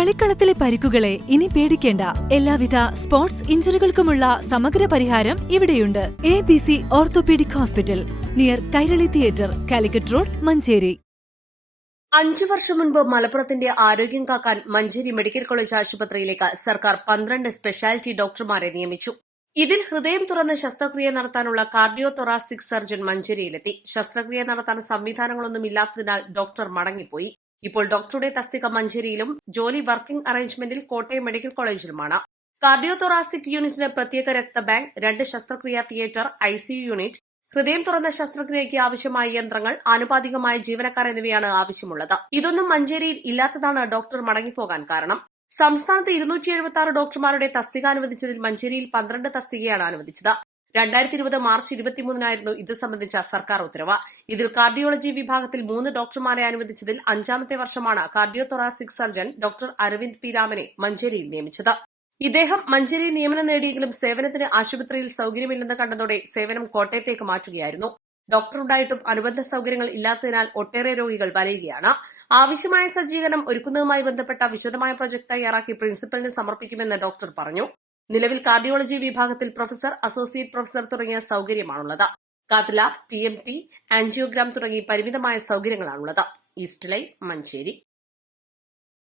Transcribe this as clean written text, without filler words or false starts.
കളിക്കളത്തിലെ പരിക്കുകളെ ഇനി പേടിക്കേണ്ട. എല്ലാവിധ സ്പോർട്സ് ഇഞ്ചുറികൾക്കുമുള്ള സമഗ്ര പരിഹാരം ഇവിടെയുണ്ട്. ABC orthopaedic hospital, near Kairali theatre, Calicut road, Manjeri. 5 വർഷം മുൻപ് മലപ്പുറത്തിന്റെ ആരോഗ്യം കാക്കാൻ മഞ്ചേരി മെഡിക്കൽ കോളേജ് ആശുപത്രിയിലേക്ക് സർക്കാർ 12 സ്പെഷ്യാലിറ്റി ഡോക്ടർമാരെ നിയമിച്ചു. ഇതിൽ ഹൃദയം തുറന്ന് ശസ്ത്രക്രിയ നടത്താനുള്ള കാർഡിയോ തൊറാസിക് സർജൻ മഞ്ചേരിയിലെത്തി. ശസ്ത്രക്രിയ നടത്താൻ സംവിധാനങ്ങളൊന്നുമില്ലാത്തതിനാൽ ഡോക്ടർ മടങ്ങിപ്പോയി. ഇപ്പോൾ ഡോക്ടറുടെ തസ്തിക മഞ്ചേരിയിലും ജോലി വർക്കിംഗ് അറേഞ്ച്മെന്റിൽ കോട്ടയം മെഡിക്കൽ കോളേജിലുമാണ്. കാർഡിയോ തൊറാസിക് യൂണിറ്റിന് പ്രത്യേക രക്തബാങ്ക്, 2 ശസ്ത്രക്രിയാ തിയേറ്റർ, ICU യൂണിറ്റ്, ഹൃദയം തുറന്ന ശസ്ത്രക്രിയയ്ക്ക് ആവശ്യമായ യന്ത്രങ്ങൾ, ആനുപാതികമായ ജീവനക്കാർ എന്നിവയാണ് ആവശ്യമുള്ളത്. ഇതൊന്നും മഞ്ചേരിയിൽ ഇല്ലാത്തതാണ് ഡോക്ടർ മടങ്ങിപ്പോകാൻ കാരണം. സംസ്ഥാനത്ത് 276 ഡോക്ടർമാരുടെ തസ്തിക അനുവദിച്ചതിൽ മഞ്ചേരിയിൽ 12 തസ്തികയാണ് അനുവദിച്ചത്. 2020 മാർച്ച് 23-നായിരുന്നു ഇത് സംബന്ധിച്ച സർക്കാർ ഉത്തരവ്. ഇതിൽ കാർഡിയോളജി വിഭാഗത്തിൽ 3 ഡോക്ടർമാരെ അനുവദിച്ചതിൽ 5ാമത്തെ വർഷമാണ് cardio thoracic surgeon doctor Aravind P രാമനെ മഞ്ചേരിയിൽ നിയമിച്ചത്. ഇദ്ദേഹം മഞ്ചേരിയിൽ നിയമനം നേടിയെങ്കിലും സേവനത്തിന് ആശുപത്രിയിൽ സൌകര്യമില്ലെന്ന് കണ്ടതോടെ സേവനം കോട്ടയത്തേക്ക് മാറ്റുകയായിരുന്നു. ഡോക്ടറുണ്ടായിട്ടും അനുബന്ധ സൌകര്യങ്ങൾ ഇല്ലാത്തതിനാൽ ഒട്ടേറെ രോഗികൾ വലയുകയാണ്. ആവശ്യമായ സജ്ജീകരണം ഒരുക്കുന്നതുമായി ബന്ധപ്പെട്ട വിശദമായ പ്രൊജക്ട് തയ്യാറാക്കി പ്രിൻസിപ്പലിന് സമർപ്പിക്കുമെന്ന് ഡോക്ടർ പറഞ്ഞു. നിലവിൽ കാർഡിയോളജി വിഭാഗത്തിൽ പ്രൊഫസർ, അസോസിയേറ്റ് പ്രൊഫസർ തുടങ്ങിയ സൌകര്യമാണുള്ളത്. കാത്ത് ലാബ്, TMT, ആൻജിയോഗ്രാം തുടങ്ങി പരിമിതമായ സൌകര്യങ്ങളാണുള്ളത്. East line, Manjeri.